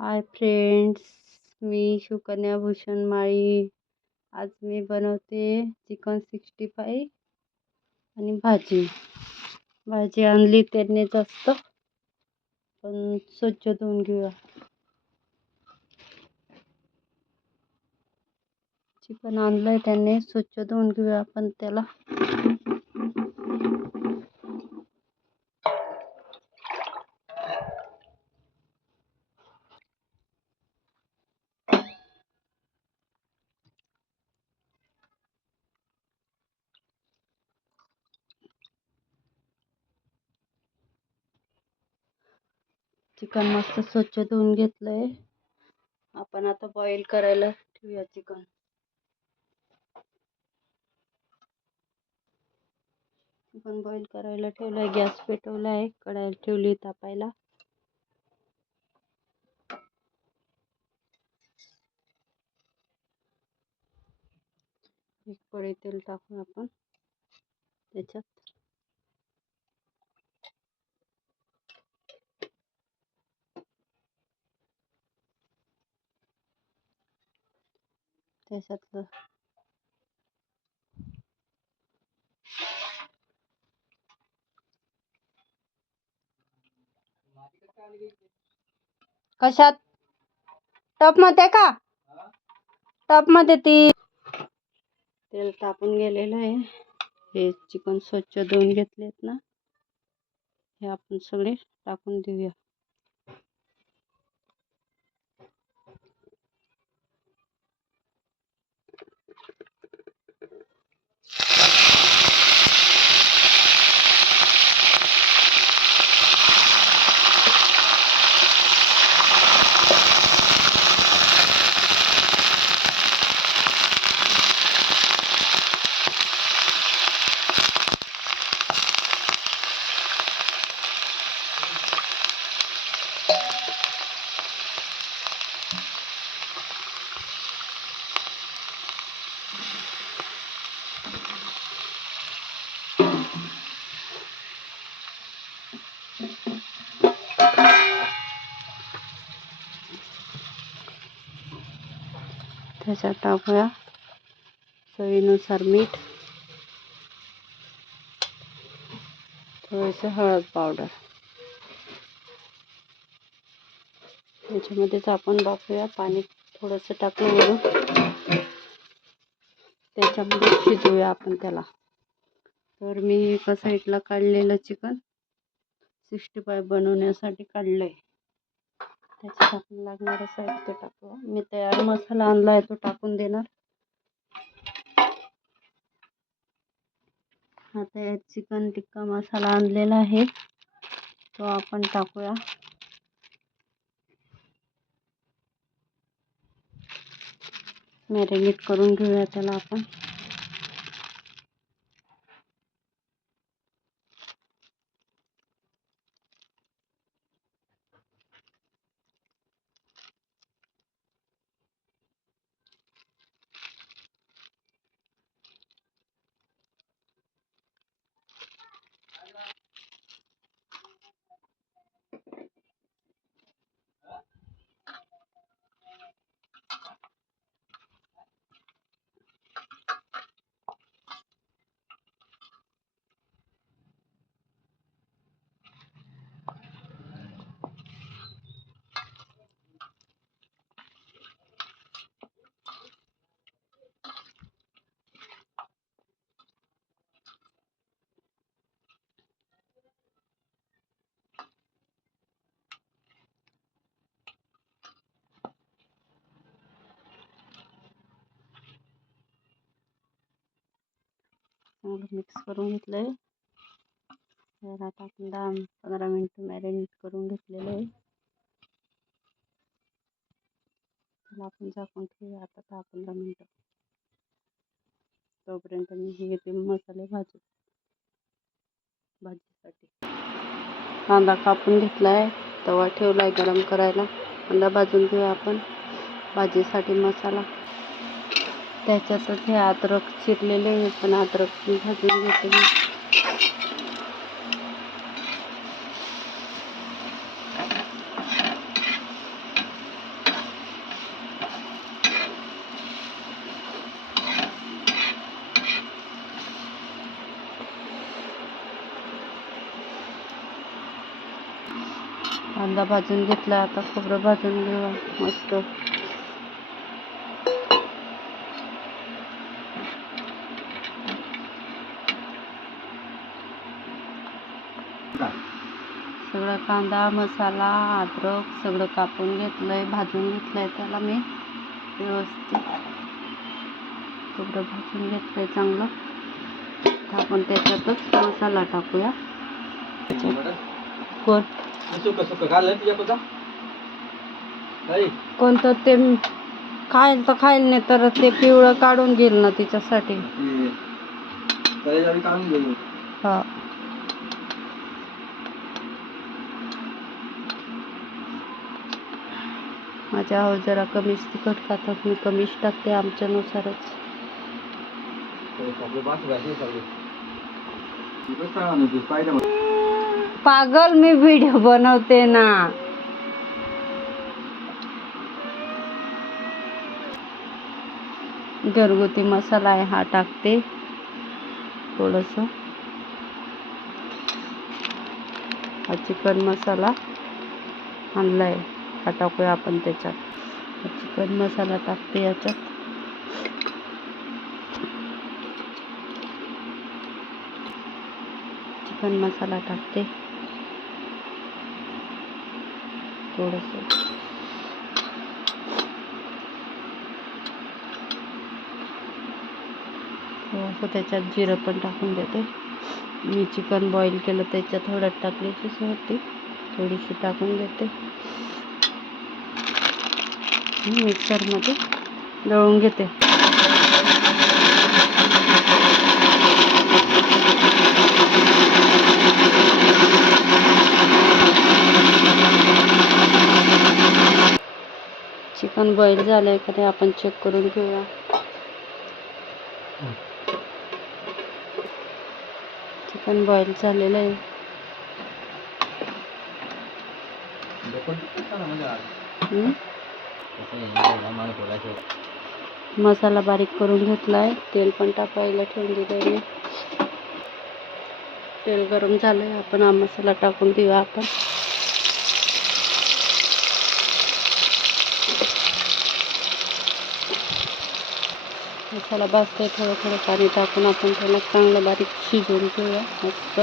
Hi friends, मी सुकन्या भूषण माळी. आज मी बनवते chicken 65 आणि भाजी. भाजी आणली त्यांनीच असतं, पण स्वच्छ धुवून घेऊया. चिकन आणलंय त्यांनी, स्वच्छ धुवून घेऊया आपण त्याला. चिकन मस्त स्वच्छ धुवून घेतलंय. आपण आता बॉईल करायला ठेवूया चिकन. चिकन बॉईल करायला ठेवलंय. गॅस पेटवलाय, कढई ठेवली तापायला. एक कढई तेल टाकून आपण त्याच्यात त्याच्यातलं कशात टप मध्ये का टप मध्ये तेल टाकून गेलेलं आहे. हे चिकन स्वच्छ धुवून घेतलेत ना, हे आपण सगळे टाकून देऊया. त्याच्यात टाकूया चवीनुसार मीठ, थोडंसं हळद पावडर. त्याच्यामध्येच आपण टाकूया पाणी थोडंसं टाकून वरून त्याच्यामध्ये शिजवूया आपण त्याला. तर मी एका साईडला काढलेलं चिकन 65 बनवण्यासाठी काढलंय. त्याच्यात आपण लागणारं साहित्य टाकूया. मी तयार मसाला आणलाय, तो टाकून देणार. आता या चिकन टिक्का मसाला आणलेला आहे, तो आपण टाकूया. मॅरिनेट करून घेऊया त्याला आपण. मिक्स करून घेतलंय. तर आता आपण 10-15 मिनिटं मॅरिनेट करून घेतलेलं आहे. त्याला आपण झाकून ठेवूया आता 10-15 मिनिटं. तोपर्यंत मी हे घेते मसाले भाजीसाठी. कांदा कापून घेतलाय, तवा ठेवलाय गरम करायला. कांदा भाजून घेऊया आपण भाजीसाठी मसाला. त्याच्यातच हे अद्रक चिरलेले, पण अद्रक भाजून घेते मी. कांदा भाजून घेतला, आता खोबरं भाजून घेऊया मस्त. सगळं कांदा मसाला अद्रक सगळं कापून घेतलंय, भाजून घेतलंय त्याला मी व्यवस्थित. खोबरं भाजून घेतलंय चांगलं. आपण त्याच्यातच मसाला टाकूया. कोण कोणतं ते खाईल तर खाईल, नाही तर ते पिवळं काढून घेईल ना तिच्यासाठी. हा माझ्या आहो जरा कमीच तिखट खातात, मी कमीच टाकते आमच्यानुसारच. पागल, मी व्हिडिओ बनवते ना. घरगुती मसाला आहे हा, टाकते थोडस. हा चिकन मसाला आणलाय, हा टाकूया आपण त्याच्यात. चिकन मसाला टाकते याच्यात. चिकन मसाला टाकते थोडस. थोडंसं त्याच्यात जिरं पण टाकून देते. मी चिकन बॉईल केलं त्याच्यात थोड्यात टाकल्याची होती, थोडीशी टाकून देते. मिक्सरमध्ये दळून घेते. चिकन बॉईल झालंय का ते आपण चेक करून घेऊया. चिकन बॉईल झालेलं आहे. मसाला बारीक करून घेतलाय. तेल पण टाकायला ठेवून दिलंय मी. तेल गरम झालंय, आपण हा मसाला टाकून देऊया आपण. मसाला भाजतोय, थोडं थोडं पाणी टाकून आपण त्याला चांगलं बारीक शिजवून घेऊया मस्त.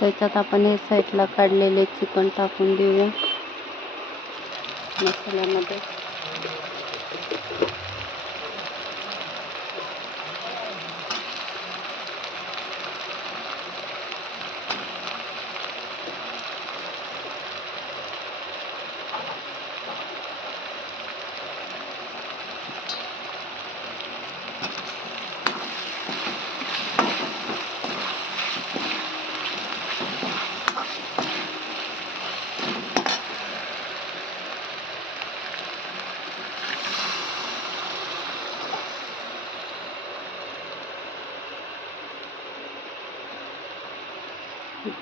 त्याच्यात आपण हे साईडला काढलेले चिकन टाकून देऊया मसाल्यामध्ये.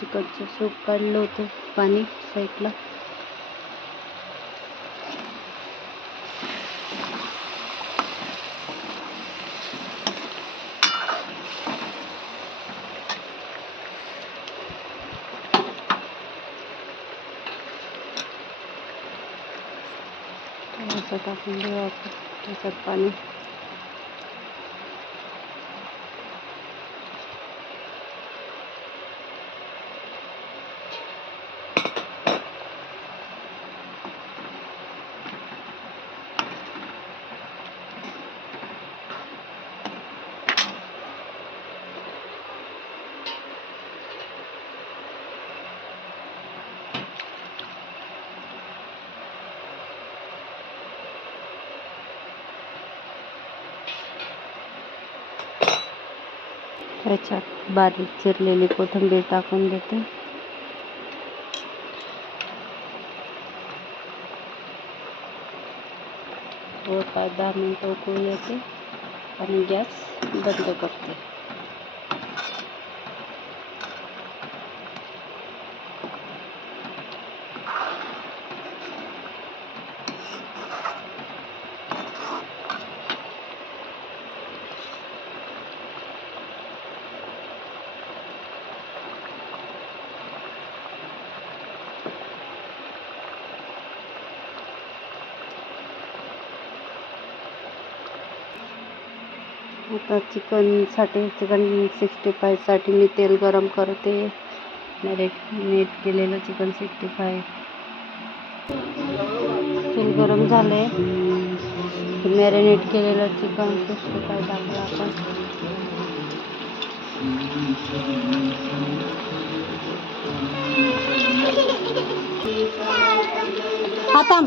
चिकनचं सूप काढलं होतं पाणी साईडला. असं टाकून देऊ आपण त्याच्यात पाणी. त्याच्यात बारीक चिरलेली कोथिंबीर टाकून देते. व 5-10 मिनिटं उकळू येते आणि गॅस बंद करते. आता चिकन 65 साठी मी तेल गरम करते. मॅरिनेट केलेलं चिकन 65 तेल गरम झाले. मॅरिनेट केलेलं चिकन 65 टाकलं आपण. आता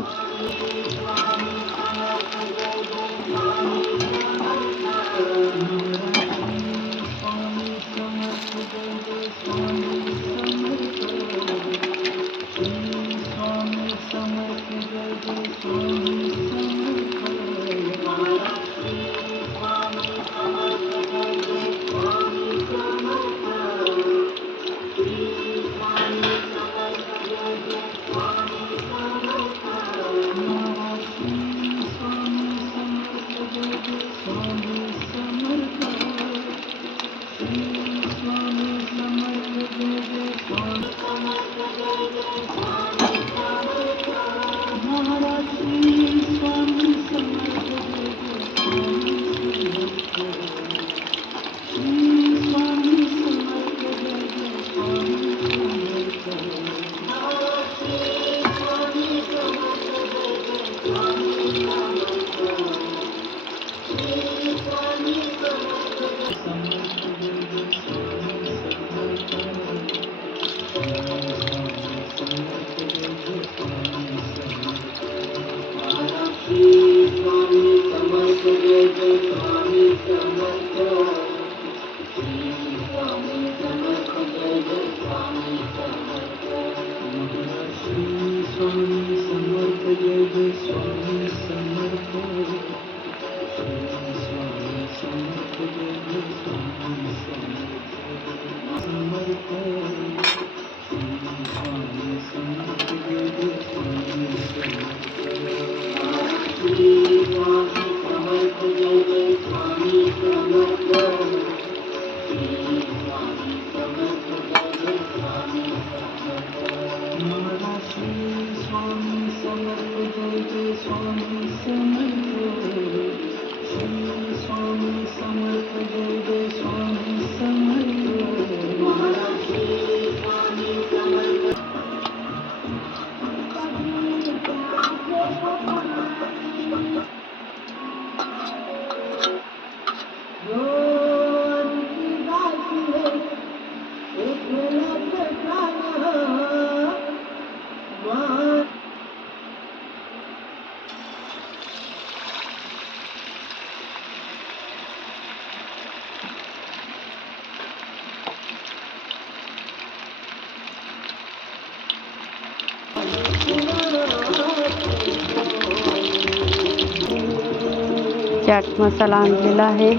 चाट मसाला आणलेला आहे.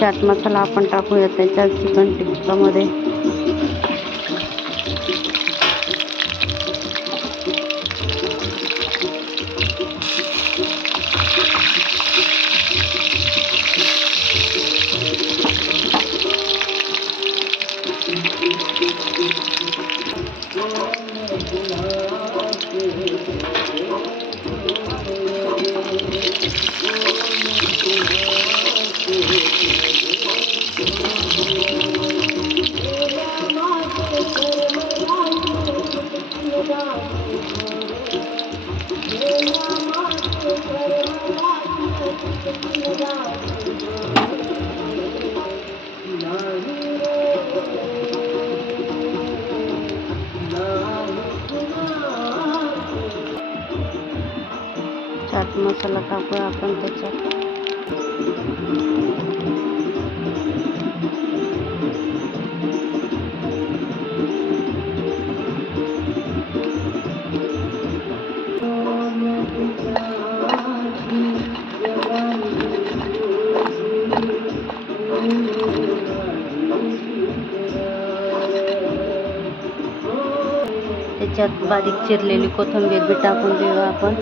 चाट मसाला आपण टाकूया त्याच्या चिकन टिक्कामध्ये. चाट मसाला टाकूया आपण त्याच्यात. त्याच्यात बारीक चिरलेली कोथिंबीर बी टाकून देऊया आपण.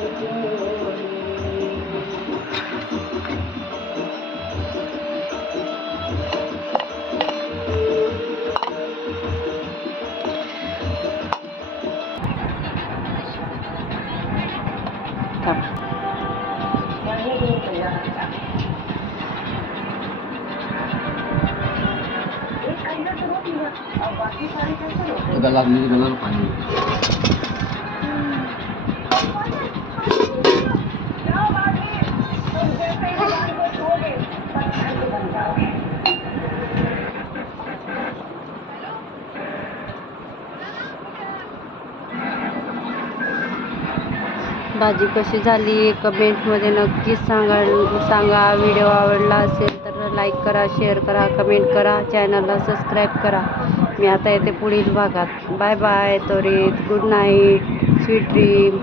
भाजी कशी झाली कमेंटमध्ये नक्कीच सांगा. व्हिडिओ आवडला असेल तर लाईक करा, शेअर करा, कमेंट करा, चॅनलला सबस्क्राईब करा. मी आता येते पुढील भागात. Bye bye. तोरीत गुड नाईट, स्वीट ड्रीम.